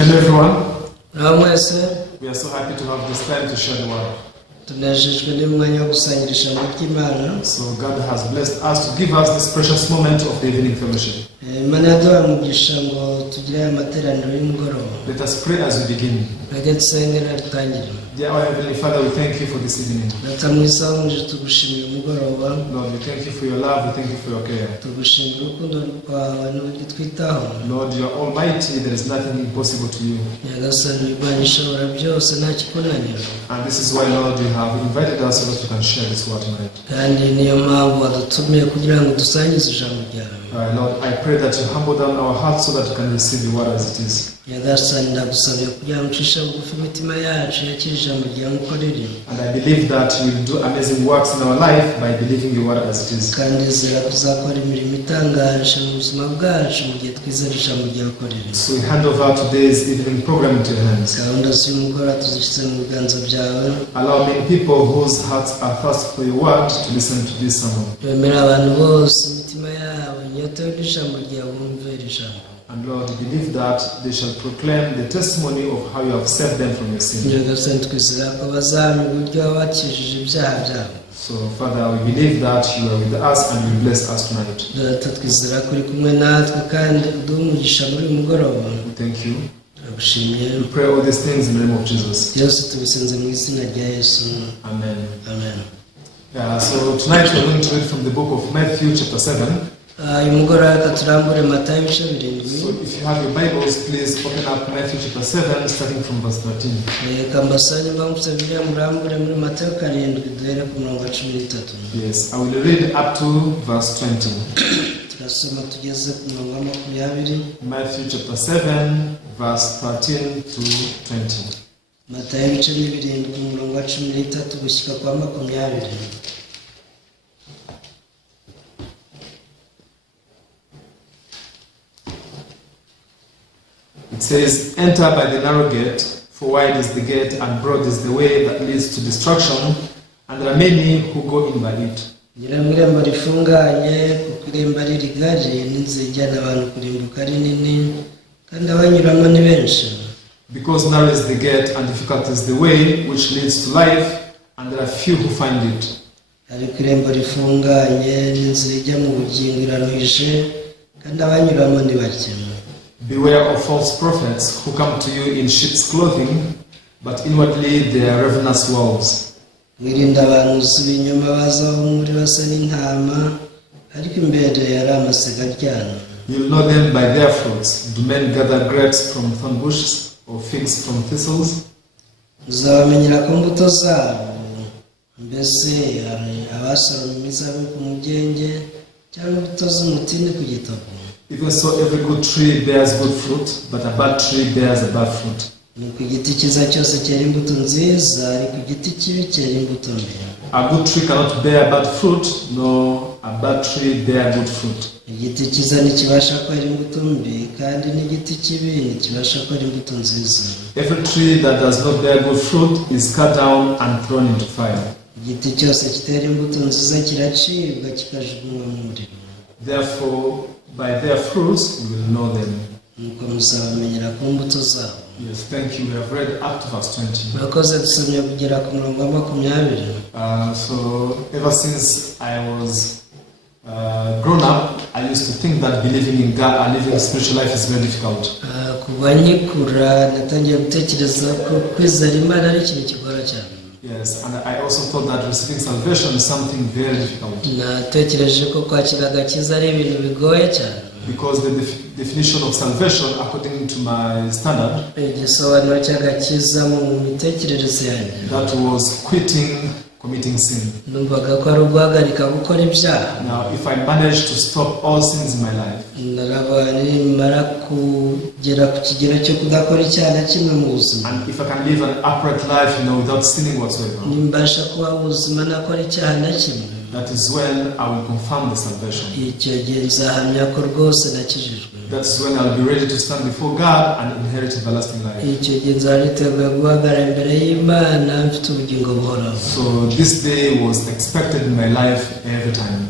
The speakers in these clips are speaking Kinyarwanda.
Hello everyone. We are so happy to have this time to share the word. So God has blessed us to give us this precious moment of the evening fellowship. Let us pray as we begin. Dear our Heavenly Father, we thank you for this evening. Lord, we thank you for your love, we thank you for your care. Lord, you are almighty, there is nothing impossible to you. And this is why, Lord, you have invited us so that we can share this word tonight. Lord, I pray that you humble down our hearts so that we can receive the word as it is. And I believe that you will do amazing works in our life by believing your word as it is. So we hand over today's evening program into your hands. Allow many people whose hearts are thirsty for your word to listen to this sermon. And Lord, believe that they shall proclaim the testimony of how you have saved them from your sin. So, Father, we believe that you are with us and you bless us tonight. Thank you. We pray all these things in the name of Jesus. Amen. Amen. So tonight we're going to read from the book of Matthew chapter 7. So if you have your Bibles, please open up Matthew chapter 7, starting from verse 13. Yes, I will read up to verse 20. Matthew chapter 7, verse 13 to 20. It says, "Enter by the narrow gate, for wide is the gate and broad is the way that leads to destruction, and there are many who go in by it. Because narrow is the gate and difficult is the way which leads to life, and there are few who find it. Beware of false prophets who come to you in sheep's clothing, but inwardly they are ravenous wolves. You will know them by their fruits. Do men gather grapes from thorn bushes or figs from thistles? Even so, every good tree bears good fruit, but a bad tree bears a bad fruit. A good tree cannot bear bad fruit, nor a bad tree bear good fruit. Every tree that does not bear good fruit is cut down and thrown into fire. Therefore, by their fruits you will know them." Yes, thank you. We have read up to verse 20. So ever since I was grown up, I used to think that believing in God and living a spiritual life is very difficult. Yes, and I also thought that receiving salvation is something very difficult. Because the definition of salvation, according to my standard, that was quitting committing sin. Now, if I manage to stop all sins in my life, and if I can live an upright life, without sinning whatsoever, that is when I will confirm the salvation. That's when I'll be ready to stand before God and inherit everlasting life. So this day was expected in my life every time.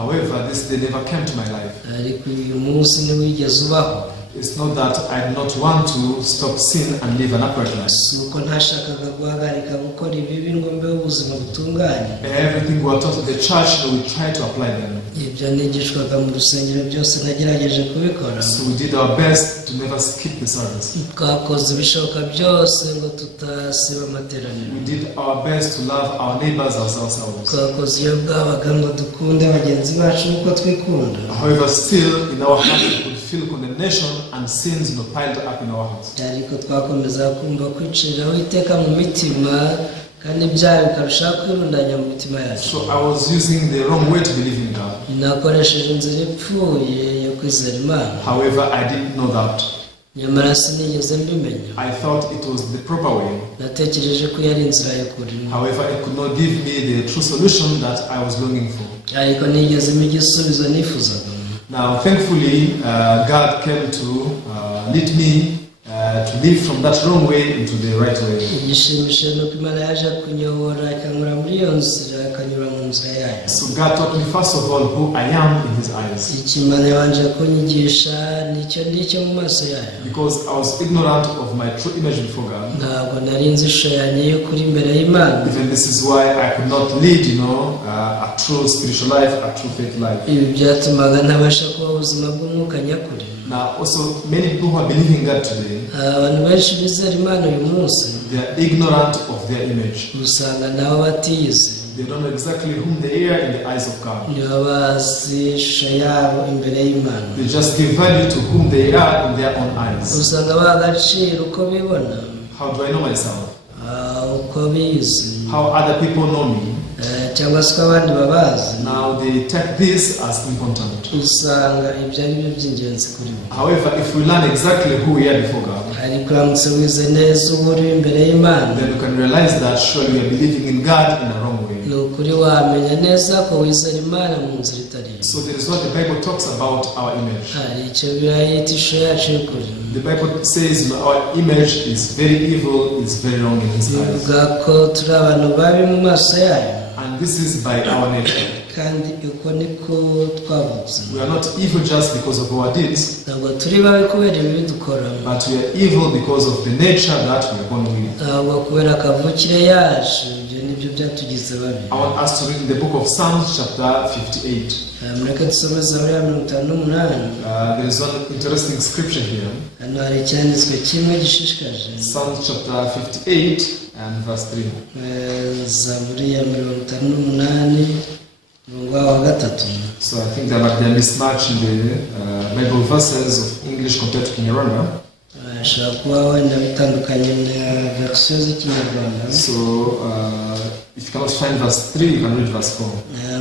However, this day never came to my life. ariko uyu munsi ntiwigeze ubaho. It's not that I do not want to stop sin and live an upright life. si uko ntashakaga guhagarika gukora ibibi ngo mbeho ubuzima butunganye. Everything we are taught in the church, we try to apply them. ibyo nigishwaga mu rusengero byose nagerageje kubikora. So we did our best to never skip the service. twakoze ibishoboka byose ngo tutasiba amateraniro. We did our best to love our neighbors as ourselves. twakoze iyo bwabaga ngo dukunde bagenzi bacu nk'uko twikunda. However, still in our hearts we could feel condemnation and sins piled up in our hearts. ariko twakomeza kumva kwiciraho iteka mu mitima kandi ibyaha bikarushaho kwirundanya mu mitima yacu. So I was using the wrong way to believe in God. nakoresheje inzira ipfuye yo kwizera Imana. However, I didn't know that. nyamara sinigeze mbimenya. I thought it was the proper way. natekereje ko yari inzira y'ukuri. However, it could not give me the true solution that I was longing for. ariko nigeze mpa igisubizo nifuzaga. Now, thankfully, God came to lead me to live from that wrong way into the right way. igishimishije ni uko Imana yaje kunyobora ikanyura muri iyo nzira akanyura mu nzira yayo. So God taught me first of all who I am in His eyes. icyo Imana yabanje kunyigisha nicyo mu maso yayo. Because I was ignorant of my true image before God. ntabwo nari nzi ishusho yanjye y'ukuri imbere y'Imana. Even this is why I could not lead, a true spiritual life, a true faith life. ibi byatumaga ntabasha kuba ubuzima bw'umwuka nyakuri. Now, also, many people who are believing God today, abantu benshi bizera Imana uyu munsi they are ignorant of their image. usanga nabo batize. They don't know exactly whom they are in the eyes of God. nibo bazi ishusho yabo imbere y'Imana. They just give value to whom they are in their own eyes. usanga baha agaciro uko bibona, How do I know myself? uko bizi, How other people know me? cyangwa se ko abandi babazi. Now they take this as important. usanga ibyo ari byo by'ingenzi kuri bo. However, if we learn exactly who we are before God, ariko uramutse wize neza uba uri imbere y'Imana, then you can realize that surely we are believing in God in a wrong way. ni ukuri wamenya neza ko wizera Imana mu nzira itari yo. So there is what the Bible talks about our image. hari icyo birayita ishusho yacu y'ukuri. The Bible says our image is very evil, is very wrong in His eyes. bivuga ko turi abantu babi mu maso yayo. And this is by our nature. kandi uko niko twavutse. We are not evil just because of our deeds, ntabwo turi babi kubera ibibi dukora, but we are evil because of the nature that we are born with. ntabwo kubera kavukire yacu. ibyo nibyo byatugize babi. I want us to read in the book of Psalms chapter 58. mureke dusome Zaburi ya 58. There is one interesting scripture here. hano hari icyanditswe kimwe gishishikaje. Psalms chapter 58 and verse 3. Zaburi ya 58 umurongo wa gatatu. So I think there might be a mismatch in the Bible verses of English compared to Kinyarwanda. ashobora kuba wenda bitandukanye na verisiyo z'ikinyarwanda. So if you cannot find verse 3, you can read verse 4.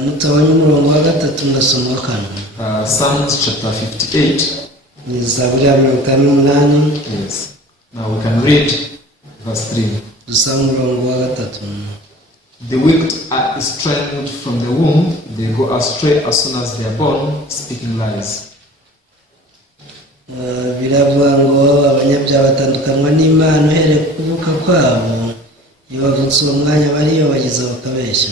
mutabonye umurongo wa gatatu ndasoma wa kane. Psalms chapter 58. ni Zaburi ya 58. Yes. Now we can read verse 3. dusoma umurongo wa gatatu. The wicked are estranged from the womb, they go astray as soon as they are born, speaking lies. biravuga ngo abanyabyaha batandukanywa n'Imana uhereye ku kuvuka kwabo, iyo bavutse uwo mwanya bariyobagiza bakabeshya.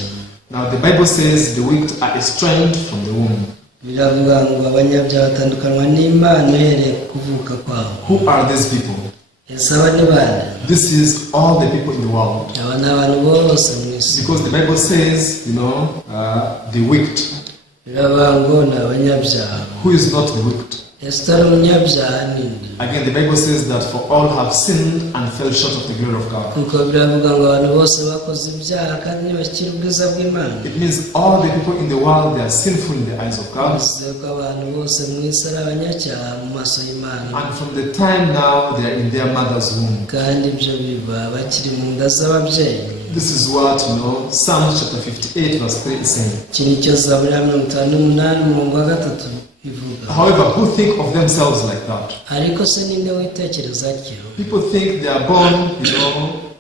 Now the Bible says the wicked are estranged from the womb. biravuga ngo abanyabyaha batandukanywa n'Imana uhereye ku kuvuka kwabo. Who are these people? ese aba ni bande? This is all the people in the world. aba ni abantu bose mu isi. Because the Bible says, the wicked. biravuga ngo ni abanyabyaha. Who is not the wicked? ese utari umunyabyaha ninde? Again, the Bible says that for all have sinned and fell short of the glory of God. kuko biravuga ngo abantu bose bakoze ibyaha kandi ntibashyikira ubwiza bw'Imana. It means all the people in the world, they are sinful in the eyes of God. bivuze ko abantu bose mu isi ari abanyacyaha mu maso y'Imana. And from the time now, they are in their mother's womb. kandi ibyo biba bakiri mu nda z'ababyeyi. This is what, Psalms chapter 58 verse 3 is saying. iki ni cyo Zaburi ya 58 umurongo wa gatatu ivuga. However, who think of themselves like that? ariko se ninde witekereza atyo? People think they are born,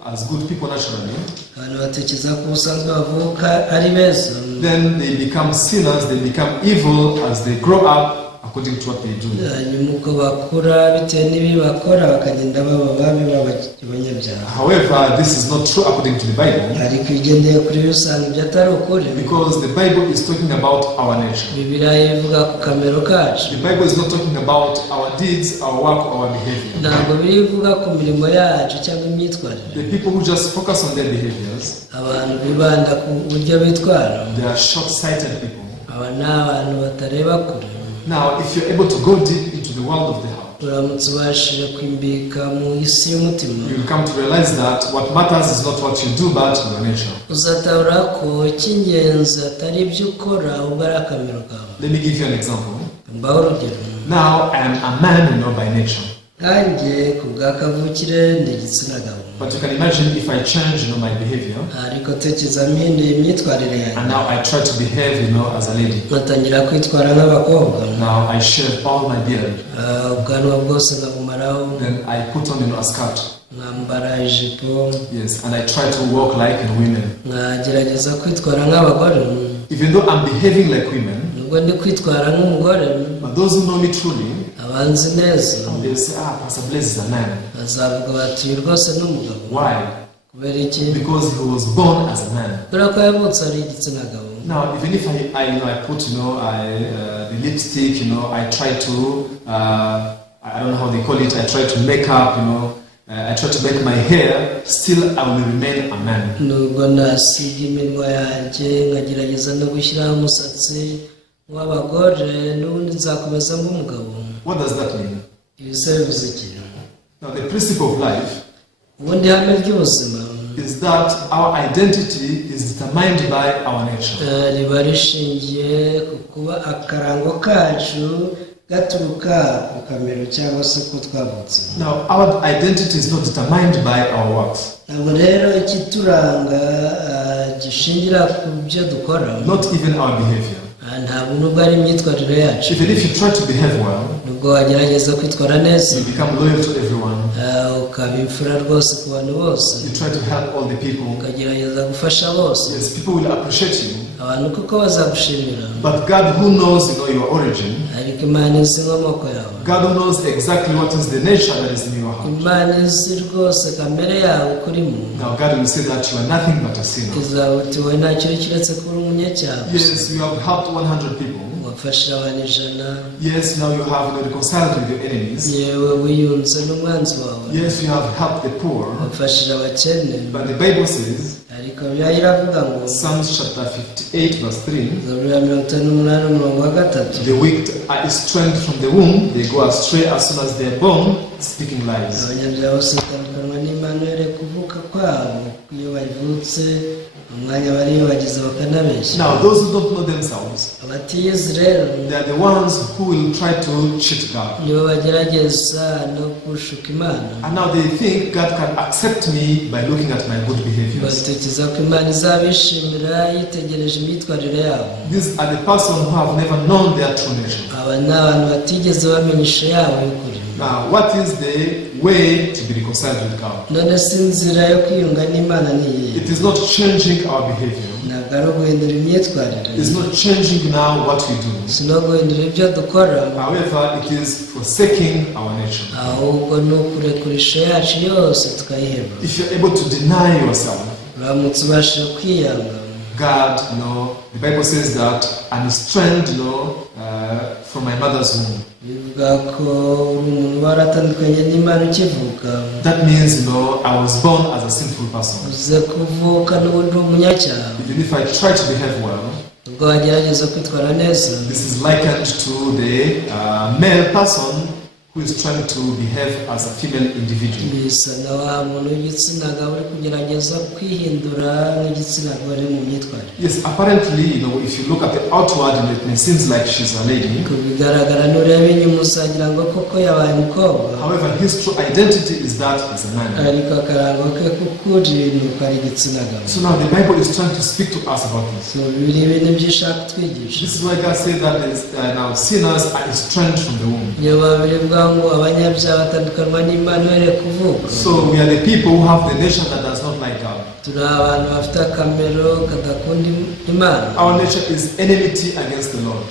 as good people naturally. abantu batekereza ko ubusanzwe bavuka ari beza. Then they become sinners, they become evil as they grow up according to what they do. hanyuma uko bakura bitewe n'ibi bakora bakagenda baba babi b'abanyabyaha. However, this is not true according to the Bible, ariko igendeye kuri yo usanga ibyo atari ukuri, because the Bible is talking about our nature. Bibiliya ivuga ku kamero kacu. The Bible is not talking about our deeds, our work, our behavior. ntabwo bivuga ku mirimo yacu cyangwa imyitwarire. The people who just focus on their behaviors, abantu bibanda ku buryo bitwara, they are short-sighted people. aba ni abantu batareba kure. Now, if you're able to go deep into the world of the heart, uramutse ubashije kwimbika mu isi y'umutima, you will come to realize that what matters is not what you do, but your nature. uzatahura ko icy'ingenzi atari ibyo ukora ahubwo ari akamero kawe. Let me give you an example. mbaho urugero. Now, I am a man, by nature. nkanjye ku bwa kavukire ndi igitsina gabo, But you can imagine if I change, my behavior, ariko tekereza mpinduye imyitwarire yanjye, and now I try to behave, as a lady. nkatangira kwitwara nk'abakobwa, Now I shave all my beard. ubwanwa bwose nkabumaraho, Then I put on, a skirt. nkambara ijipo, Yes, and I try to walk like women. nkagerageza kwitwara nk'abagore, Even though I'm behaving like women, nubwo ndi kwitwara nk'umugore. but those who know me truly, abanzi neza they say, Pastor Blaise is a man. bazavuga bati uyu rwose ni umugabo. Why? kubera iki? Because he was born as a man. kubera ko yavutse ari igitsina gabo. Now, even if I put, the lipstick, I try to, I don't know how they call it, I try to make up, I try to make my hair, still I will remain a man. nubwo nasiga iminwa yanjye nkagerageza no gushyiraho umusatsi w'abagore, n'ubundi nzakomeza nk'umugabo. What does that mean? ibise bivuze iki? Now, the principle of life ubundi ihame ry'ubuzima is that our identity is determined by our nature. riba rishingiye ku kuba akarango kacu gaturuka ku kamero cyangwa se ko twavutse. Now, our identity is not determined by our works. ntabwo rero ikituranga gishingira ku byo dukora, Not even our behavior. ntabwo nubwo ari imyitwarire yacu. Even if you try to behave well, nubwo wagerageza kwitwara neza, you become loyal to everyone. ukaba imfura rwose ku bantu bose, You try to help all the people. ukagerageza gufasha bose. Yes, people will appreciate you. abantu kuko bazagushimira, But God, who knows, your origin, ariko Imana izi inkomoko yawe. God who knows exactly what is the nature that is in your heart. Imana izi rwose kamere yawe ukurimo. Now, God will say that you are nothing but a sinner. izabuti wowe ntacyo kiretse kuba umunyacyaha. Yes, you have helped 100 people. wafashije abantu 100. Yes, now you have reconciled with your enemies. yewe wiyunze n'umwanzi wawe. Yes, you have helped the poor. wafashije abakene. But the Bible says, ariko Bibiliya iravuga ngo, Psalms chapter 58 verse 3, Zaburi ya 58:3, the wicked are estranged from the womb, they go astray as soon as they are born, speaking lies. abanyabyaha bose batandukanwa n'Imana uhereye kuvuka kwabo, iyo bavutse umwanya bariyo bagize bakanabeshya. Now, those who don't know themselves, abatiyizi rero they are the ones who will try to cheat God. nibo bagerageza no gushuka Imana. And now they think God can accept me by looking at my good behaviors. batekereza ko Imana izabishimira yitegereje imyitwarire yabo. These are the persons who have never known their true nature. aba ni abantu batigeze bamenya ishusho yabo y'ukuri. Now, what is the way to be reconciled with God? none si inzira yo kwiyunga n'Imana ni iyihe? It is not changing our behavior. ntabwo ari uguhindura imyitwarire, It's not changing now what we do. si no guhindura ibyo dukora, However, it is forsaking our nature. ahubwo ni ukurekura ishusho yacu yose tukayiheba. If you're able to deny yourself, uramutse ubasha kwiyanga, God, the Bible says that I'm estranged, from my mother's womb. bivuga ko uri umuntu waratandukanye n'Imana ukivuka. That means, I was born as a sinful person. uze kuvuka n'ubundi umunyacyaha. Even if I try to behave well, ubwo wagerageza kwitwara neza, this is likened to the male person who is trying to behave as a female individual. bisa na wa muntu w'igitsina gabo uri kugerageza kwihindura nk'igitsina gore mu myitwarire. Yes, apparently, if you look at the outward, it may seem like she's a lady. ku bigaragara n'ureba inyuma musagira ngo koko yabaye umukobwa, However, his true identity is that he's a man. ariko akarango ke k'ukuri ni uko ari igitsina gabo. So now the Bible is trying to speak to us about this. So bibiri ibintu byishaka kutwigisha. This is why God said that now sinners are estranged from the womb. Niyo babiri bwa ngo abanyabyaha batandukanywa n'Imana uhereye kuvuka. So we are the people who have the nation that does not like God. Turi abantu bafite akamero kadakunda Imana. Our nature is enmity against the Lord.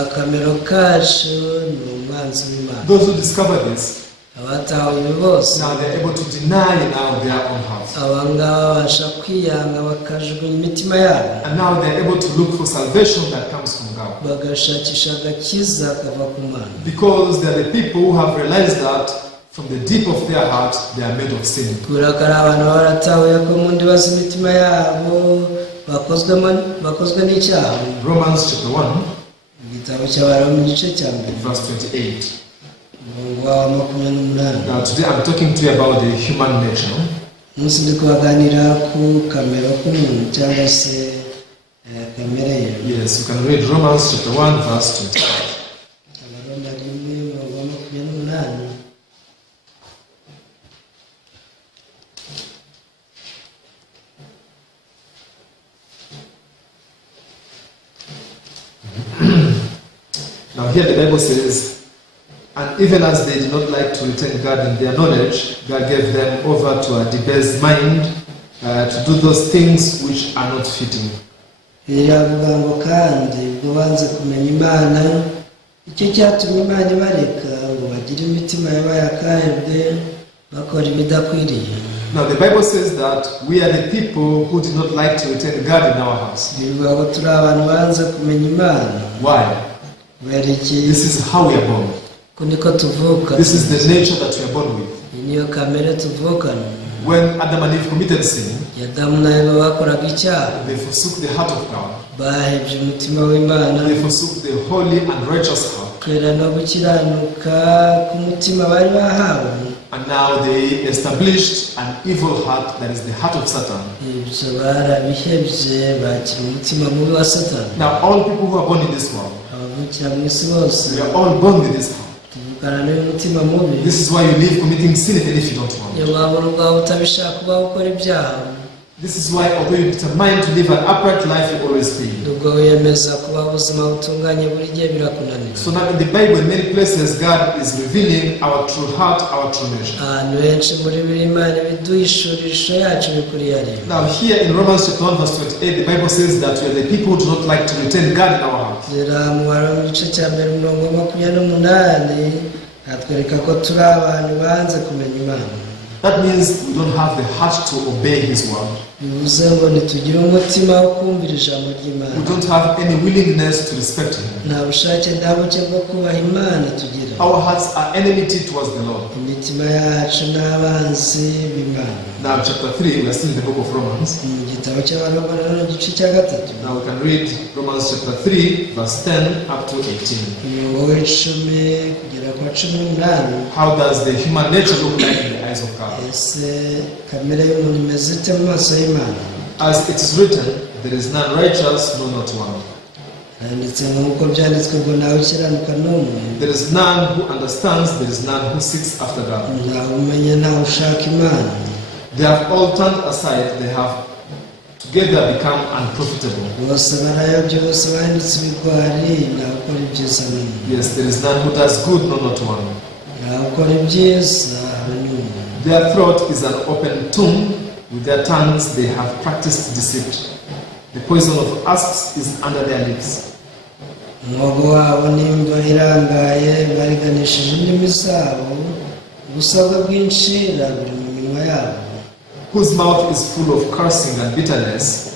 Akamero kacu ni umwanzi w'Imana. Those who discover this, abatawe bose now they are able to deny now their own hearts. abangaba babasha kwiyanga bakajugunya imitima yabo, And now they are able to look for salvation that comes from God. bagashakisha agakiza kava ku Mana, Because they are the people who have realized that from the deep of their heart they are made of sin. kubera ko ari abantu baratahuye ko mu ndiba z'imitima yabo bakozwe n'icyaha. Romans chapter 1, Igitabo cy'Abaroma igice cya mbere verse 28. umurongo wa 28. Now today I'm talking to you about the human nature. umunsi ndi kubaganira ku kamero k'umuntu cyangwa se kamere ye. Yes, you can read Romans chapter 1, verse 25. Abaroma 1 umurongo wa 28. Now here the Bible says, and even as they did not like to retain God in their knowledge, God gave them over to a debased mind to do those things which are not fitting. Biravuga ngo kandi ubwo banze kumenya Imana, icyo cyatumye Imana ibareka ngo bagire imitima yabaye akahebwe bakora ibidakwiriye. Now the Bible says that we are the people who did not like to retain God in our house. Bivuga ngo turi abantu banze kumenya Imana. Why? Kubera iki? This is how we are born. Ko niko tuvuka. This is the nature that we are born with. Iyi niyo kamere tuvukana. When Adam and Eve committed sin, Adamu na Eva bakoraga icyaha, they forsook the heart of God. bahebye umutima w'Imana, They forsook the holy and righteous heart. kwera no gukiranuka k'umutima bari bahawe. And now they established an evil heart, that is the heart of Satan. Ibyo barabihebye bakira umutima mubi wa Satani. Now all people who are born in this world, Abavukira mu isi bose we are all born with this heart. tuvukana n'umutima mubi. This is why you live committing sin even if you don't want. Iyo wabona ubwawe utabishaka uba ukora ibyaha, This is why although you determine to live an upright life, you always fail. ubwo wiyemeza kuba ubuzima butunganye buri gihe birakunanira. So now in the Bible, in many places, God is revealing our true heart, our true nature. Ahantu henshi muri buri Imana ibiduhishurisho yacu bikuri yaremye. Now here in Romans chapter 1 verse 28, the Bible says that we are the people who do not like to retain God in our heart. Zira mu Baroma igice cya mbere umurongo wa 28 hatwereka ko turi abantu banze kumenya Imana. That means we don't have the heart to obey His word. Bivuze ngo ntitugire umutima wo kumvira ijambo We ry'Imana. don't have any willingness to respect Him. Nta bushake nta buke bwo kubaha Imana tugira. Our hearts are enmity towards the Lord. Imitima yacu n'abanzi b'Imana. Now chapter 3, we are still in the book of Romans. Mu gitabo cy'Abaroma nanone igice cya 3 Now we can read Romans chapter 3 verse 10 up to 18. umurongo w'icumi kugera kwa 18. How does the human nature look like in the eyes of God? Ese kamere y'umuntu imeze ite mu maso y'Imana? As it is written, there is none righteous, no not one. Handitse nk'uko byanditswe ngo ntawe ukiranuka n'umwe, There is none who understands, there is none who seeks after God. ntawe umenya ntawe ushaka Imana. They have all turned aside, they have together become unprofitable. Bose barayobye, bose bahindutse ibigwari, ntawe ukora ibyiza n'umwe. Yes, there is none who does good, no not one. Ntawe ukora ibyiza habe n'umwe. Their throat is an open tomb, with their tongues they have practiced deceit. The poison of asps is under their lips. Umwobo wabo n'imva irangaye bariganishije indimi zabo, ubusabwa bw'inshira buri mu minwa yabo. Whose mouth is full of cursing and bitterness.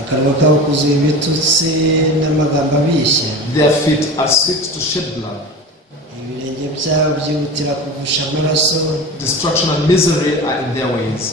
Akanwa kabo kuzuye ibitutsi n'amagambo abishye. Their feet are swift to shed blood. Ibirenge byabo byihutira kugusha amaraso. Destruction and misery are in their ways.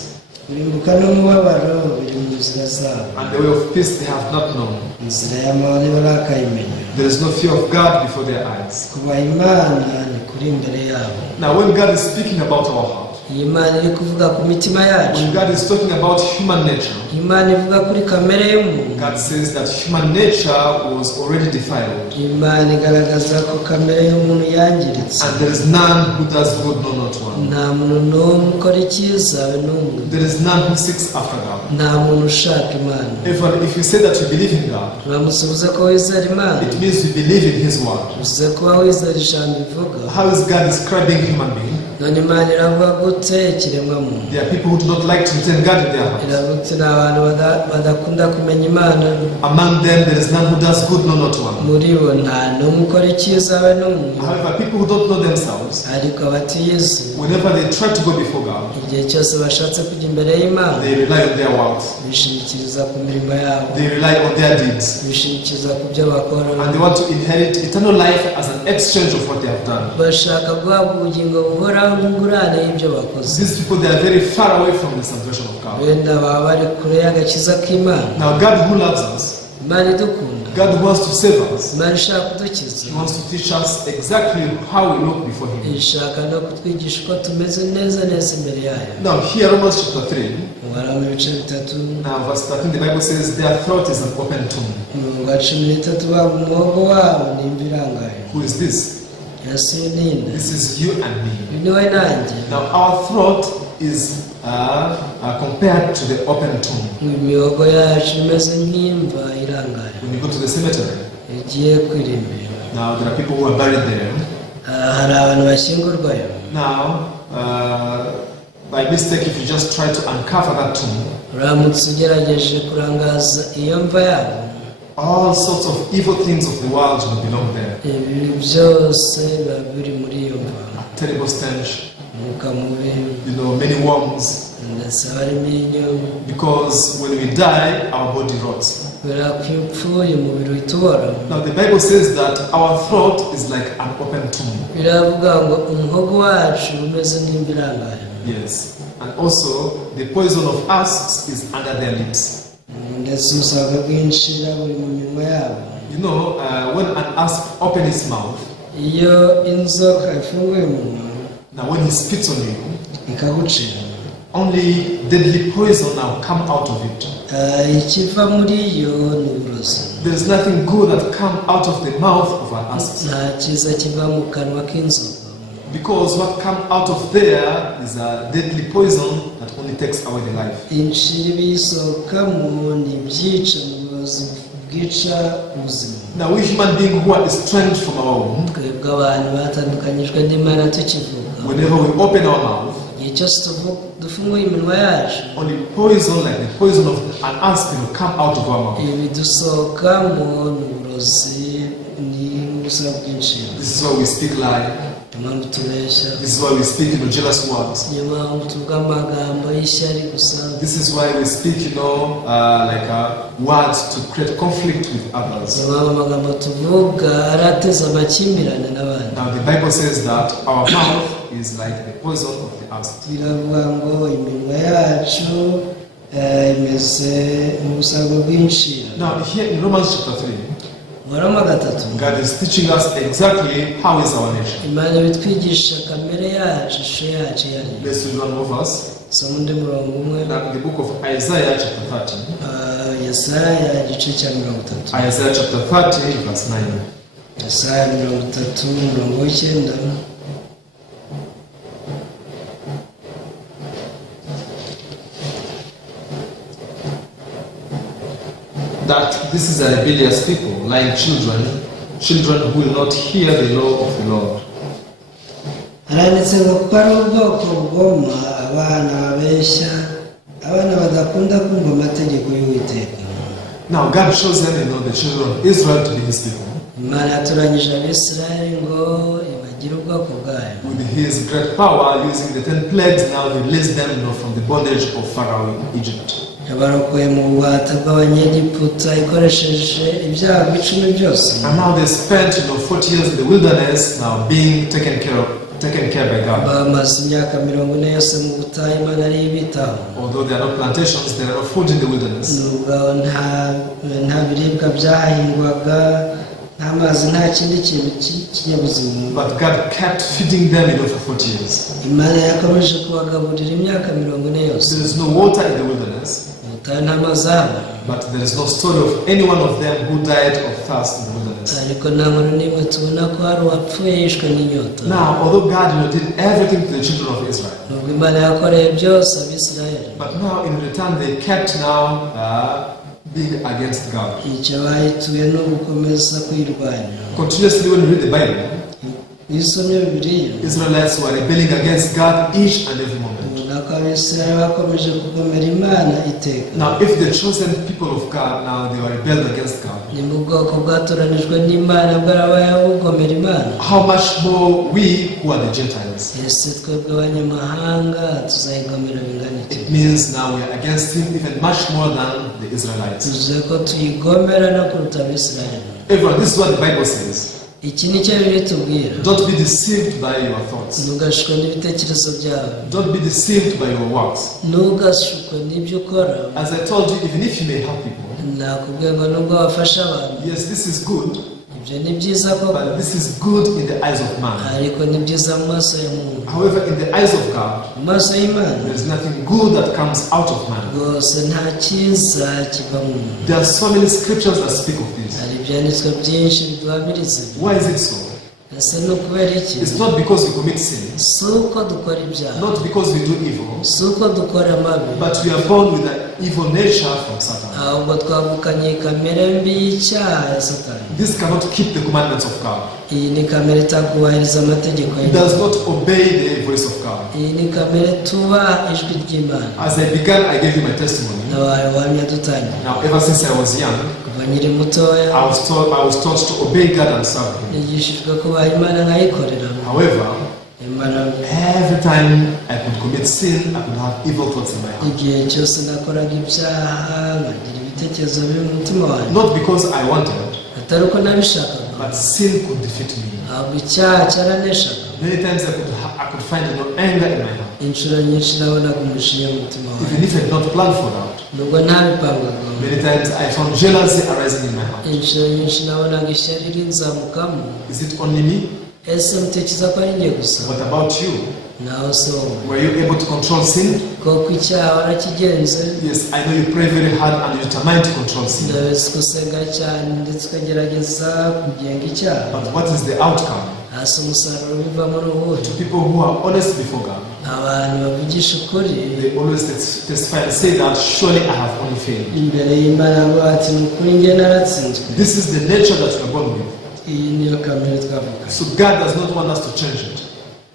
Kurimbuka n'umubabaro biri mu nzira zabo. And the way of peace they have not known. Inzira y'amahoro barakayimenya. There is no fear of God before their eyes. Kubaha Imana ni kuri imbere yabo. Now when God is speaking about our heart, Imana iri kuvuga ku mitima yacu. When God is talking about human nature, Imana ivuga kuri kamere y'umuntu. God says that human nature was already defiled. Imana igaragaza ko kamere y'umuntu yangiritse. And there is none who does good, no, not one. Nta muntu n'umwe ukora icyiza n'umwe. There is none who seeks after God. Nta muntu ushaka Imana. If we say that we believe in God, turamusubiza ko wizera Imana. it means we believe in His word. Bivuze kuba wizera ijambo ivuga. How is God describing human being? None Imana iravuga gute ikiremwa muntu. There are people who do not like to return God in their hearts. Iravuga ni abantu badakunda kumenya Imana. Among them there is none who does good, no, not one. Muri bo nta n'umwe ukora icyiza we n'umwe. However, people who don't know themselves, ariko abatiyizi, whenever they try to go before God, igihe cyose bashatse kujya imbere y'Imana, they rely on their works. bishingikiriza ku mirimo yabo. They rely on their deeds. Bishingikiriza ku byo bakora. And they want to inherit eternal life as an exchange of what they have done. Bashaka guhabwa ubugingo buhoraho n'ingurane y'ibyo bakoze. These people, they are very far away from the salvation of God. Wenda baba bari kure y'agakiza k'Imana. Now, God who loves us, Imana idukunda, God who wants to save us, Imana ishaka kudukiza, He wants to teach us exactly how we look before Him. ishaka no kutwigisha uko tumeze neza neza imbere yayo. Now, here, Romans chapter 3, Mu bice bitatu, now verse 13, the Bible says, their throat is an open tomb. umurongo wa 13 bavuga umuhogo wabo ni imva irangaye. Who is this? Yesu ninde? This is you and me. Ni wowe nanjye. Now, our throat is compared to the open tomb. Imihogo yacu imeze nk'imva irangaye. When you go to the cemetery, igiye kwirimbira. now there are people who are buried there. Hari abantu bashyingurwayo. Now, by mistake, if you just try to uncover that tomb, uramutse ugerageje kurangaza iyo mva yabo, all sorts of evil things of the world will belong there. ibi byose biba biri muri iyo mva. A terrible stench, Umwuka mubi, many worms. ndetse harimo inyoni. Because when we die, our body rots. Kubera ko iyo upfuye umubiri uhita ubora. Now the Bible says that our throat is like an open tomb. Biravuga ngo umuhogo wacu umeze nk'imva irangaye. Yes. And also, the poison of asps is under their lips. Ndetse ubusaga bw'inshira buri mu minwa yabo. When an asp opens its mouth, iyo inzoka ifunguye umunwa, now when he spits on you, ikagucira, only deadly poison now come out of it. ikiva muri yo ni uburozi. There is nothing good that come out of the mouth of an asp. Nta cyiza kiva mu kanwa k'inzoka. Because what come out of there is a deadly poison that only takes away the life. Inshira ibiyisohokamo ni ibyica, uburozi bwica ubuzima. Now we human beings who are estranged from our womb, twebwe abantu batandukanyijwe n'Imana tukivuka, whenever we open our mouth, igihe cyose dufunguye iminwa yacu, only poison like the poison of an asp will come out of our mouth. ibidusohokamo ni uburozi, ni ubusa bw'inshira. This is why we speak lie. Impamvu tubeshya, This is why we speak jealous words. niyo mpamvu tuvuga amagambo y'ishyari gusa. This is why we speak, words to create conflict with others. niyo mpamvu amagambo tuvuga arateza amakimbirane n'abandi. Now the Bible says that our mouth is like the poison of the asp. biravuga ngo iminwa yacu imeze nk'ubusago bw'inshira. Now here in Romans chapter 3, Waroma 3, God is teaching us exactly how is our nature. Imana bitwigisha kamere yacu, ishusho yacu yari. Let's read one more verse. Soma undi murongo umwe. Now in the book of Isaiah chapter 30. Yesaya igice cya 30. Isaiah chapter 30 verse 9. Yesaya 30 umurongo w'9. That this is a rebellious people, like children who will not hear the law of the Lord. Haranditse ngo kuko ari ubwoko bwoma, abana babeshya, abana badakunda kumva amategeko y'Uwiteka. Now God shows them, the children of Israel to be His people. Imana yatoranyije Abisirayeli ngo ibagire ubwoko bwayo. With His great power, using the 10 plagues, now He released them, from the bondage of Pharaoh in Egypt. Yabarokoye mu bubata bw'Abanyegiputa ikoresheje ibyago 10 byose. And now they spent 40 years in the wilderness, now being taken care by God. Bamaze imyaka 40 yose mu butayu, Imana ari ibitaho. Although there are no plantations, there are no food in the wilderness. Nubwo nta biribwa byahingwaga, nta mazi nta kindi kintu kinyabuzima. But God kept feeding them for 40 years. Imana yakomeje kubagaburira imyaka 40 yose. There is no water in the wilderness. Ubutayu nta mazi ahaba. But there is no story of any one of them who died of thirst in the wilderness. Ariko nta nkuru n'imwe tubona ko hari uwapfuye yishwe n'inyota. Now, although God did everything to the children of Israel, nubwo Imana yakoreye byose Abisirayeli, but now in return they kept now being against God. icyo bahituye no gukomeza kwirwanya. Continuously when you read the Bible, Isomye Bibiliya, Israelites were rebelling against God each and every moment. ubona ko Abisirayeli bakomeje kugomera Imana iteka. Now, if the chosen people of God, now they were rebelled against God, ni mu bwoko bwatoranijwe n'Imana bwarabaye bugomera Imana, how much more we who are the Gentiles? ese twebwe abanyamahanga tuzayigomera bingana iki? It means now we are against him even much more than the Israelites. tuvuze ko tuyigomera no kuruta Abisirayeli. Everyone, this is what the Bible says. Iki ni cyo Bibiliya itubwira. Don't be deceived by your thoughts. ntugashukwe n'ibitekerezo byawe. Don't be deceived by your works. ntugashukwe n'ibyo ukora. As I told you, even if you may help people, nakubwiye ngo nubwo wafasha abantu, yes, this is good, ibyo ni byiza koko, but this is good in the eyes of man. ariko ni byiza mu maso ya muntu. However, in the eyes of God, mu maso y'Imana there is nothing good that comes out of man. rwose nta cyiza kiva mu muntu. There are so many scriptures that speak of this. hari ibyanditswe byinshi biduhamiriza. Why is it so? ese ni ukubera iki? It's not because we commit sin, si uko dukora ibyaha, not because we do evil, si uko dukora amabi, but we are born with an evil nature from Satan. ahubwo twavukanye kamere mbi y'icyaha ya Satani. This cannot keep the commandments of God. iyi ni kamere itakubahiriza amategeko It does not obey the voice of God. iyi ni kamere tubaha ijwi ry'Imana. As I began, I gave you my testimony. nabaye wamya dutangira. Now, ever since I was young, kuva nkiri mutoya I was taught to obey God and serve Him. nigishijwe kubaha Imana nkayikorera. However, Imana every time I could commit sin, I could have evil thoughts in my heart. igihe cyose nakoraga ibyaha nkagira ibitekerezo bibi mu mutima wanjye, Not because I wanted, atari uko nabishakaga, but sin could defeat me. ahubwo icyaha cyaraneshaga. Many times I could find anger in my heart, inshuro nyinshi nabonaga umushinya mu mutima wanjye, even if I did not plan for that. nubwo ntabipangaga. Many times I found jealousy arising in my heart. inshuro nyinshi nabonaga ishyari rinzamukamo. Is it only me? ese mutekereza ko ari njye gusa? What about you? naho se wowe, Were you able to control sin? koko icyaha warakigenze? Yes, I know you pray very hard and you're determined to control sin. ndabizi ko usenga cyane ndetse ukagerageza kugenga icyaha, But what is the outcome? hasi umusaruro bivamo n'ubuhe? To people who are honest before God, abantu bavugisha ukuri they always testify and say that surely I have only failed. imbere y'Imana ngo ati ni ukuri njye naratsinzwe. This is the nature that we are born with. iyi niyo kamere twavuga. So God does not want us to change it.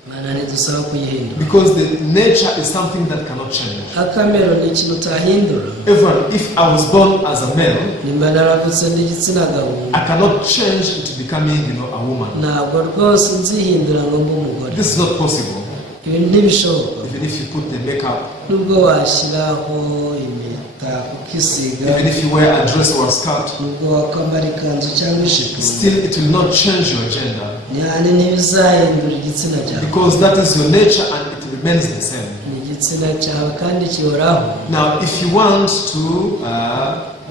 Imana ntidusaba kuyihindura. Because the nature is something that cannot change. akamero ni ikintu utahindura. Even if I was born as a male, nimba naravutse n'igitsina gabo, I cannot change into becoming, a woman. ntabwo rwose nzihindura ngo mbe umugore. This is not possible. ibi ntibishoboka. Even if you put the makeup, nubwo washyiraho impeta ukisiga, even if you wear a dress or a skirt, nubwo wakwambara ikanzu cyangwa ijipo, still it will not change your gender. yani ntibizahindura igitsina cyawe. Because that is your nature and it remains the same. ni igitsina cyawe kandi kihoraho. Now, if you want to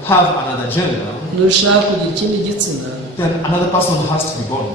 have another gender, nushaka kugira ikindi gitsina, then another person has to be born.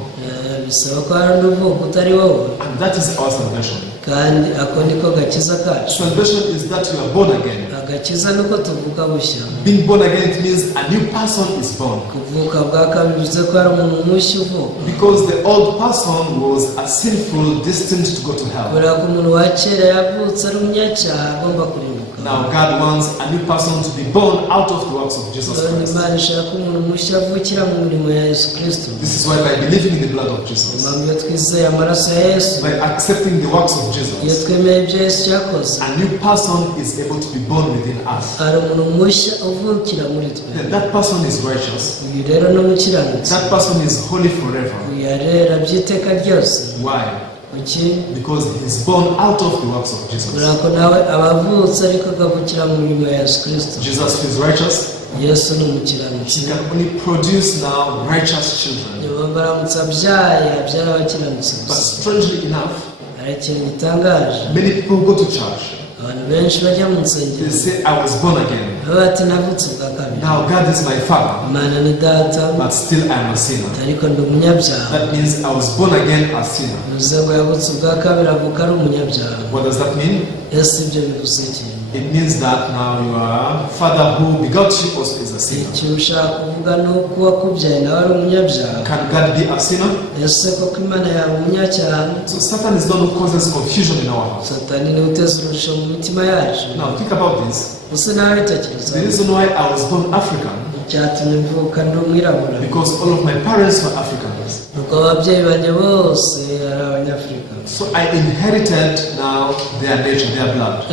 bisaba ko hari undi uvuka utari wowe, And that is our salvation. kandi ako niko gakiza kacu. Salvation is that you are born again. agakiza nuko tuvuka bushya. Being born again, it means a new person is born. kuvuka bwa kabiri bivuze ko hari umuntu mushya uvuka. Because the old person was a sinful, destined to go to hell. kubera ko umuntu wa kera yavutse ari umunyacyaha agomba kurimbuka. Now God wants a new person to be born out of the works of Jesus Christ. Imana ishaka ko umuntu mushya avukira mu mirimo ya Yesu Kristo. This is why by believing in the blood of Jesus, impamvu iyo twizeye amaraso ya Yesu, by accepting the works of iyo Jesus, twemeye ibyo Yesu yakoze, a new person is able to be born within us. hari umuntu mushya uvukira muri twe. Then that person is righteous. uyu rero ni umukiranutsi. That person is holy forever. uyu arera by'iteka ryose. Why? kuki? Because he is born out of the works of Jesus. kubera ko nawe abavutse ariko akavukira mu mirimo ya Yesu Kristo. Jesus is righteous. Yesu ni umukiranutsi. He can only produce now righteous children. niyo mpamvu aramutse abyaye abyara abakiranutsi But gusa. strangely enough, hari ikintu gitangaje, many people go to church. abantu benshi bajya mu They nsengero say, I was born again. bati navutse ubwa kabiri. Now God is my father, Imana ni data, but still I am a sinner. ariko ndi umunyabyaha. That means I was born again a sinner. bivuze ngo yavutse ubwa kabiri avuka ari umunyabyaha. What does that mean? ese ibyo bivuze iki? It means that now your father who begot you also is a sinner. icyo ushaka kuvuga ni uko wakubyaye nawe ari umunyabyaha. Can God be a sinner? ese koko Imana yaba umunyacyaha? So Satan is the one who causes confusion in our hearts. Satani niwe uteza urujijo mu mitima yacu. Now think about this. Use nawe bitekereza. The reason why I was born African, icyatumye mvuka ndi umwirabura, because all of my parents were Africans. nuko ababyeyi banjye bose ari abanyafurika. So I inherited now their nature, their blood.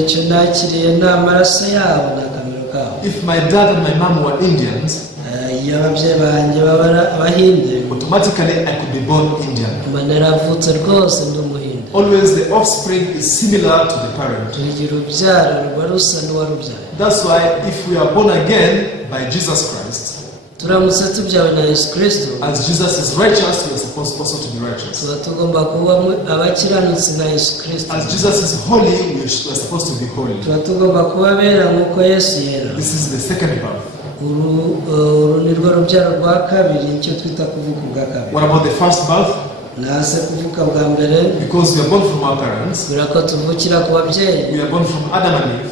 icyo nakiriye ni amaraso yabo n'akamero kabo. If my dad and my mom were Indians, iyo ababyeyi banjye baba abahinde, automatically I could be born Indian. mba naravutse rwose ndi umuhinde. Always the offspring is similar to the parent. tugira urubyaro ruba rusa n'uwarubyaye. That's why if we are born again by Jesus Christ, turamutse tubyawe na Yesu Kristo, as Jesus is righteous, we are supposed also to be righteous. tuba tugomba kuba abakiranutsi na Yesu Kristo. As Jesus is holy, we are supposed to be holy. tuba tugomba kuba abera nk'uko Yesu yera. This is the second birth. uru ni rwo rubyaro rwa kabiri, icyo twita kuvuka ubwa kabiri. What about the first birth? nase kuvuka bwa mbere, Because we are born from our parents, kubera ko tuvukira ku babyeyi, we are born from Adam and Eve,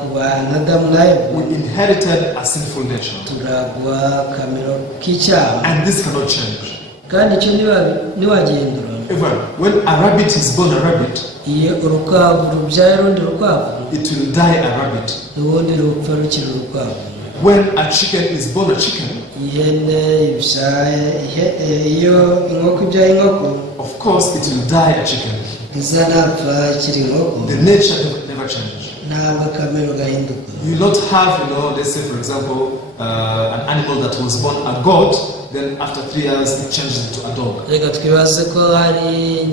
ku bana Adamu na Eva, we inherited a sinful nature. turagwa akamero k'icyaha, And this cannot change. kandi icyo ntiwagihindura. Even when a rabbit is born a rabbit, iyo urukwavu rubyaye urundi rukwavu, it will die a rabbit. n'ubundi rupfa rukiri urukwavu. When a chicken is born a chicken, ihene ibyaye iyo inkoko ibyaye inkoko, of course it will die a chicken. izanapfa ikiri inkoko. The nature never changes. ntabwo akamero gahinduka. You will not have, let's say for example, an animal that was born a goat, then after 3 years it changes into a dog. reka twibaze ko hari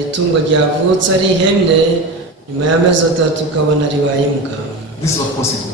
itungo ryavutse ari ihene, nyuma y'amezi 3 ukabona ribaye imbwa. This is not possible.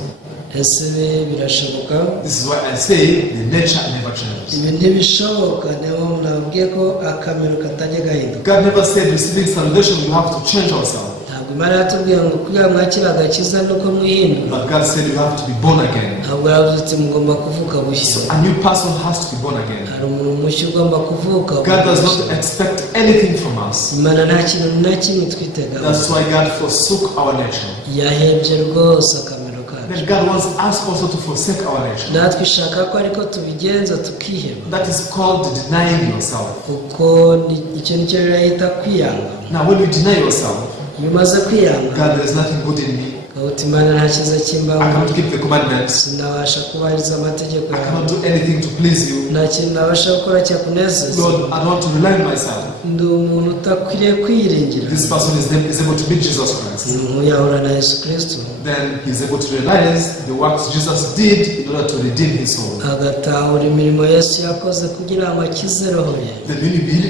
ese birashoboka? This is why I say the nature never changes. ibi ntibishoboka. niyo nabwiye ko akamero katajya gahinduka. God never said receiving salvation you have to change ourselves. ntabwo Imana yatubwiye ngo kugira ngo mwakire agakiza nuko mwihindura. But God said you have to be born again. ntabwo yavuze ati mugomba kuvuka bushya. So a new person has to be born again. hari umuntu mushya ugomba kuvuka. God does not expect anything from us. Imana nta kintu na kimwe twitegaho. That's why God forsook our nature. yahebye rwose akamero kacu. Then God wants us also to forsake our nature. natwe ishaka ko ariko tubigenza tukiheba. That is called denying yourself. kuko icyo nicyo yita kwiyanga. Now when you deny yourself, iyo umaze kwiyanga, God, there is nothing good in me. uti Imana nta cyiza kimbaho. I cannot keep the commandments. sinabasha kubahiriza amategeko I yawe. cannot do anything to please you. nta kintu nabasha gukora cyakunezeza. Lord, I don't want to rely on myself. ndi umuntu utakwiriye kwiyiringira. This person is able to meet Jesus Christ. yahura na Yesu Kristo, Then he's able to realize the works Jesus did in order to redeem his soul. agatahura imirimo Yesu yakoze kugira ngo akize roho ye. Then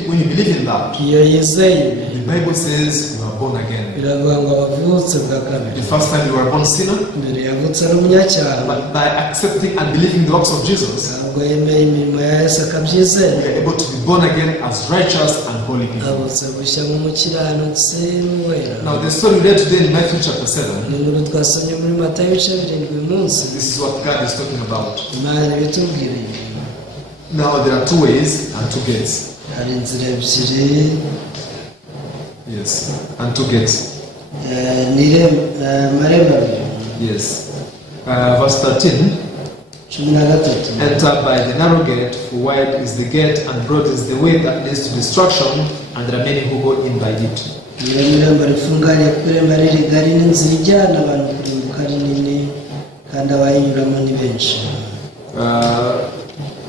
when you believe in that, iyo yizeye ibi, the Bible says you are born again. biravuga ngo wavutse bwa kabiri. The first time you were born sinner, mbere yavutse ari umunyacyaha, but by accepting and believing the works of Jesus, ntabwo yemeye imirimo ya Yesu akabyizera. we are able to be born again as righteous and holy people. avutse gushya nk'umukiranutsi n'uwera. Now the story we read today in Matthew chapter 7, ni inkuru twasomye muri Matayo ibice 7 uyu munsi. this is what God is talking about. Imana ibitubwiriye. Now there are two ways and two gates. hari inzira ebyiri, Yes, and two gates. marembo abiri. Yes. Verse 13. 13. Enter by the narrow gate, for wide is the gate and broad is the way that leads to destruction, and there are many who go in by it. iyo irembo rifunganye kuko irembo ari rigari n'inzira ijyana abantu kurimbuka ari nini, kandi abayinyuramo ni benshi.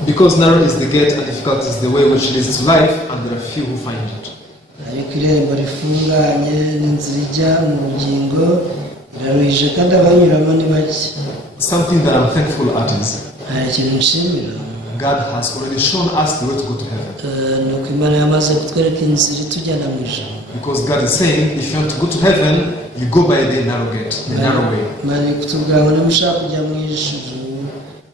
Because narrow is the gate and difficult is the way which leads to life, and there are few who find it. ariko irembo rifunganye n'inzira ijya mu bugingo iraruhije, kandi abayinyuramo ni bake. Something that I'm thankful at is hari ikintu nshimira, God has already shown us the way to go to heaven. ni uko Imana yamaze kutwereka inzira itujyana mu ijuru. Because God is saying, if you want to go to heaven, you go by the narrow gate, the narrow way. Imana iri kutubwira ngo niba ushaka kujya mu ijuru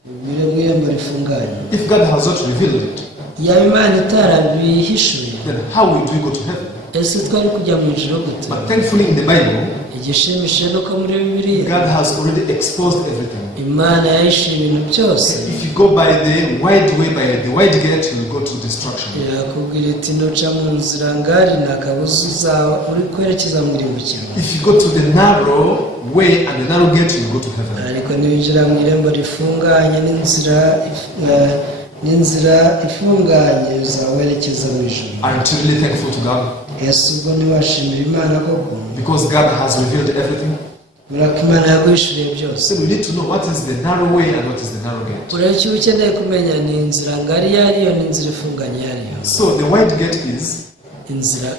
ubwire mu irembo rifunganye. If God has not revealed it, yaba Imana itarabihishuye, then how would we go to heaven? ese twari kujya mu ijuru gute? But thankfully in the Bible, igishimishije nuko muri Bibiliya God has already exposed everything. Imana yahishe ibintu byose. If you go by the wide way, by the wide gate, you will go to destruction. Yakubwira iti nuca mu nzira ngari ntakabuza uri kwerekeza mu irimbukiro. If you go to the narrow way and the narrow gate, you will go to heaven. Ariko niwinjira mu irembo rifunganye n'inzira ifunganye uzawerekeza mu ijuru. Aren't you really thankful to God? Yesu ubwo ntiwashimira Imana koko? Because God has revealed everything. Urako Imana yaguhishuriye byose. So we need to know what is the narrow way and what is the narrow gate. Ureke ukeneye kumenya ni inzira ngari yariyo n'inzira ifunganye yariyo. So the wide gate is inzira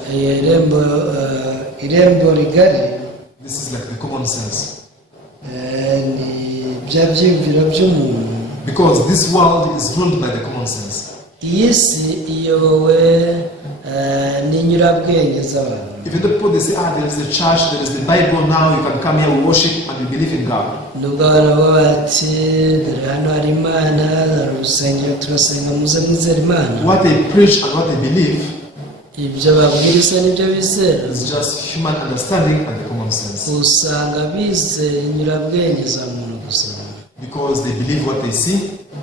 irembo rigari. This is like the common sense. Ni bya byiyumviro by'umuntu. Because this world is ruled by the common sense. Iyi si iyobowe n'inyurabwenge z'abantu. Even the people they say, there is a church, there is the Bible now, you can come here, we worship and you believe in God. Nubwo abantu bati dore hano hari Imana, hari urusengero turasenga muze mwizere Imana. What they preach and what they believe ibyo babwiriza n'ibyo bizera is just human understanding and the common sense. Usanga bizera inyurabwenge za muntu gusa. Because they believe what they see.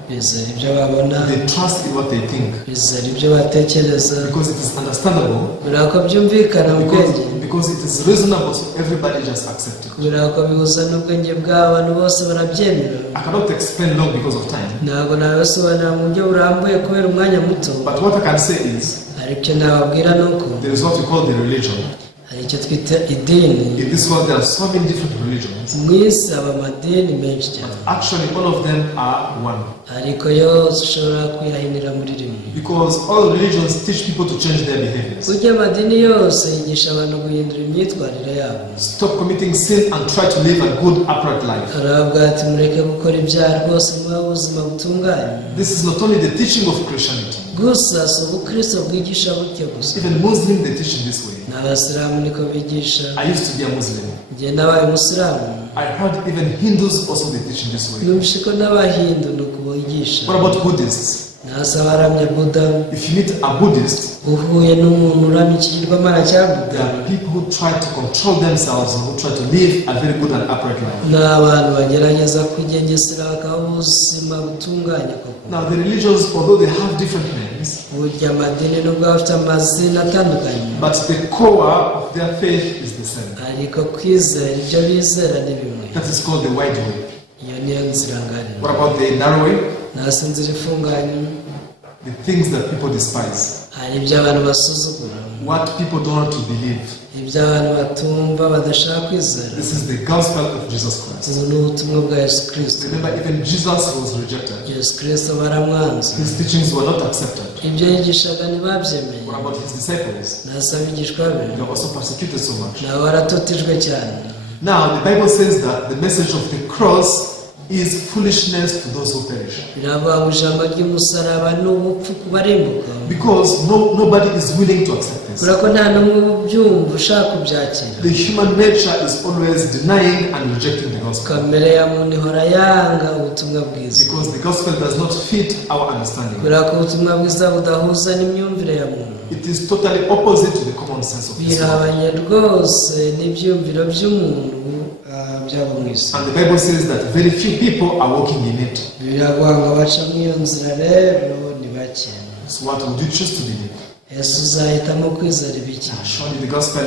Bizera ibyo babona. They trust in what they think. Bizera ibyo batekereza. Because it is understandable. Birako byumvikana mu bwenge. Because it is reasonable, so everybody just accept it. Birako bihuza n'ubwenge bw'abantu bose barabyemera. I cannot explain long because of time. Ntabwo nabisobanura mu buryo burambuye kubera umwanya muto. But what I can say is, ariko nababwira nuko there is what we call the religion. hari icyo twita idini. In this world there are so many different religions. Mu isi haba amadini menshi cyane. Actually all of them are one. ariko yose ushobora kwihahinira muri rimwe. Because all religions teach people to change their behaviors. Burya amadini yose yigisha abantu guhindura imyitwarire yabo. Stop committing sin and try to live a good upright life. aravuga ati mureke gukora ibyaha rwose muba ubuzima butunganye. This is not only the teaching of Christianity. gusa si ubukristo bwigisha gutyo gusa. Even Muslims they teach in this way. n'abasilamu niko bigisha. I used to be a Muslim. njye nabaye umusilamu. I heard even Hindus also they teach in this way. numvise ko n'abahindu nuko bigisha. What about Buddhists? nasa baramya Buddha. If you meet a Buddhist, uhuye n'umuntu uramya ikigirwamana cya Buddha, there are people who try to control themselves and who try to live a very good and upright life. n'abantu bagerageza kwigengesera bakabaho ubuzima butunganye koko. Now the religions, although they have different names, burya amadini nubwo bafite amazina atandukanye, but the core of their faith is the same. ariko kwizera ibyo bizera ni bimwe. That is called the wide way. iyo niyo nzira ngari. What about the narrow way? nasi inzira ifunganye. The things that people despise. hari ibyo abantu basuzugura. What people don't want to believe. ibyo abantu batumva badashaka kwizera. This is the gospel of Jesus Christ. ubu ni ubutumwa bwa Yesu Kristo. Remember, even Jesus was rejected. Yesu Kristo baramwanze. His teachings were not accepted. ibyo yigishaga ntibabyemeye. What about his disciples? nasi abigishwa be They were also persecuted so much. nabo baratotejwe cyane. Now, the Bible says that the message of the cross is foolishness to those who perish. biravuga ngo ijambo ry'umusaraba ni ubupfu ku barimbuka. Because nobody is willing to accept this. kubera ko nta n'umwe ubyumva ushaka kubyakira. The human nature is always denying and rejecting the gospel. kamere ya muntu ihora yanga ubutumwa bwiza. Because the gospel does not fit our understanding. kubera ko ubutumwa bwiza budahuza n'imyumvire ya muntu. It is totally opposite to the common sense of this world. bihabanye rwose n'ibyumviro by'umuntu byaba mu isi. And the Bible says that very few people are walking in it. biravuga ngo abaca muri iyo nzira rero ni bake. So what would you choose to believe? Yesu uzahitamo kwizera ibiki? Surely the gospel,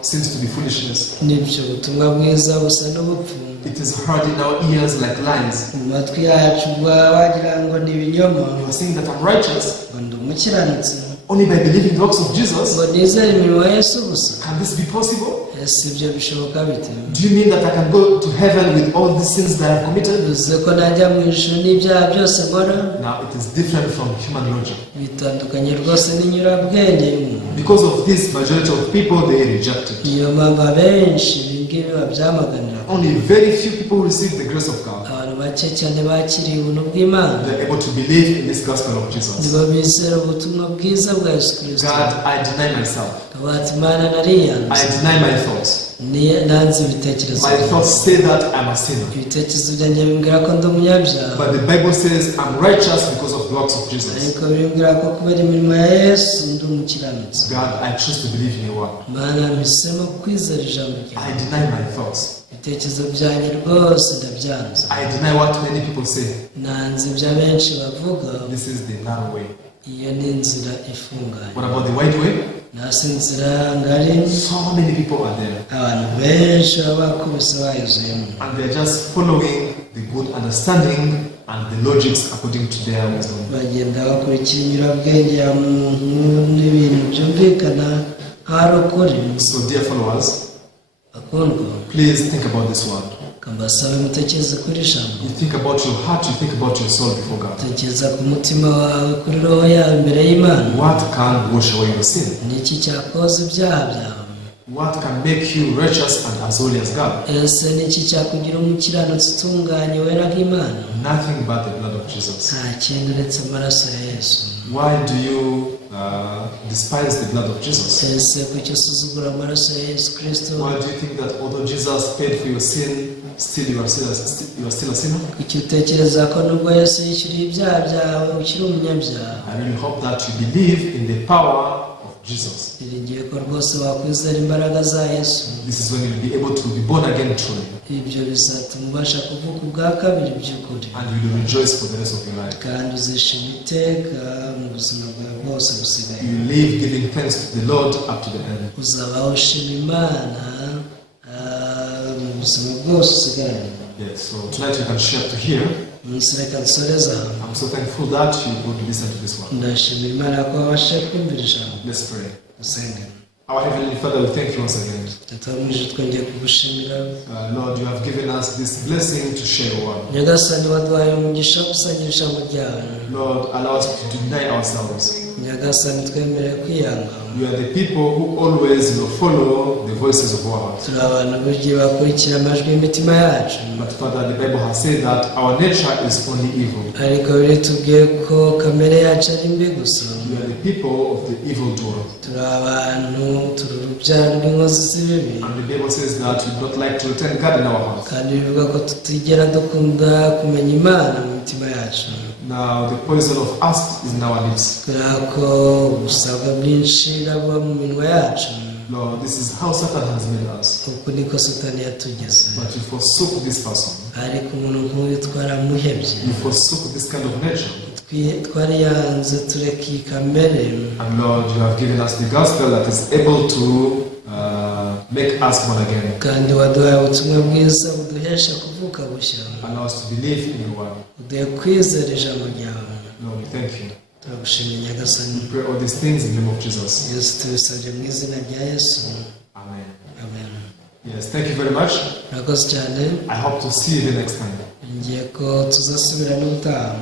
seems to be foolishness. nibyo ubutumwa bwiza busa n'ubupfu. It is heard in our ears like lies. mu matwi yacu wagira ngo ni ibinyoma. You are saying that I'm righteous ngo ndi umukiranutsi. only by believing the works of Jesus. ngo nizere imirimo ya Yesu gusa. Can this be possible? ese ibyo bishoboka bite? Do you mean that I can go to heaven with all the sins that I have committed? bivuze ko najya mu ijuru n'ibyaha byose nkora? Now it is different from human logic. bitandukanye rwose n'inyurabwenge y'umuntu. Because of this, majority of people they reject it. niyo mpamvu abenshi ibingibi babyamaganira. Only very few people receive the grace of God. abantu bake cyane bakiriye ubuntu bw'Imana they're able to believe in this gospel of Jesus. nibo bizera ubutumwa bwiza bwa Yesu Kristo. God, I deny myself. Bati Imana nariyanze, I deny my thoughts. nanze ibitekerezo. My thoughts say that I'm a sinner. Ibitekerezo byanjye bimbwira ko ndi umunyabyaha, But the Bible says I'm righteous because of the works of Jesus. ariko bimbwira ko kubera imirimo ya Yesu ndi umukiranutsi. God, I choose to believe in your word. Mana mpisemo kwizera ijambo I ryawe. deny my thoughts. Ibitekerezo byanjye rwose ndabyanze. I deny what many people say. Nanze ibyo abenshi bavuga. This is the narrow way. Iyo ni inzira ifunganye. What about the wide way? Nasi inzira ngari, So many people are there. abantu benshi baba bakubise bayuzuyemo, And they're just following the good understanding and the logics according to their wisdom. bagenda bakurikira inyurabwenge ya muntu n'ibintu byumvikana nk'aho ari ukuri. So dear followers, Bakundwa, please think about this word. kambasabe mutekereze kuri ijambo. You think about your heart, you think about your soul before God. Tekereza ku mutima wawe, kuri roho yawe imbere y'Imana. What can wash away your sin? Niki cyakoza ibyaha byawe? What can make you righteous and as holy as God? Ese niki cyakugira umukiranutsi utunganye wera nk'Imana? Nothing but the blood of Jesus. Nta kindi uretse amaraso ya Yesu. Why do you despise the blood of Jesus? Ese kuki usuzugura amaraso ya Yesu Kristo? Why do you think that although Jesus paid for your sin, still you are still a sinner? Kuki utekereza ko nubwo Yesu yishyuriye ibyaha byawe ukiri umunyabyaha? I really hope that you believe in the power of Jesus. Iringiye ko rwose wakwizera imbaraga za Yesu. This is when you'll be able to be born again truly. Ibyo bizatuma ubasha kuvuka ubwa kabiri by'ukuri, And you will rejoice for the rest of your life. kandi uzishima iteka mu buzima bwawe bwose busigaye. You will live giving thanks to the Lord up to the end. Uzabaho ushima Imana mu buzima bwose usigaye. Yes, so tonight you can share to hear. Umunsi reka dusoreze aha. I'm so thankful that you would listen to this one. Ndashimira Imana ko wabasha kumvira ijambo. Let's pray. Dusenge. Our Heavenly Father, we thank you once again. Data wo mu ijuru, twongeye kugushimira. Lord, you have given us this blessing to share your word. Nyagasani, waduhaye umugisha wo gusangira ijambo ryawe. Lord, allow us to deny ourselves. Nyagasani, twemere kwiyanga. We are the people who always follow the voices of our heart. Turi abantu burya bakurikira amajwi y'imitima yacu. But Father, the Bible has said that our nature is only evil. Ariko biratubwiye ko kamere yacu ari mbi gusa. We are the people of the evil doer. Turi abantu, turi urubyaro rw'inkozi z'ibibi. And the Bible says that we don't like to return God in our hearts. Kandi bivuga ko tutigera dukunda kumenya Imana mu mitima yacu. Now the poison of asps is in our lips. Kubera ko ubusabwa bwinshi buba mu minwa yacu. Lord, this is how Satan has made us. Uku niko Satani yatugeze. But you forsook this person. Ariko umuntu nk'uyu twaramuhebye. You forsook this kind of nature. Twariyanze tureka iyi kamere. And Lord, you have given us the gospel that is able to make us born again. Kandi waduhaye ubutumwa bwiza buduhesha kuvuka bushya. Allow us to believe in your word. Uduhe kwizera ijambo ryawe. Lord, we thank you. Turagushimira Nyagasani. We pray all these things in the name of Jesus. Yesu tubisabye mu izina rya Yesu. Amen. Amen. Yes, thank you very much. Murakoze cyane. I hope to see you the next time. Ngiye ko tuzasubira n'ubutaha.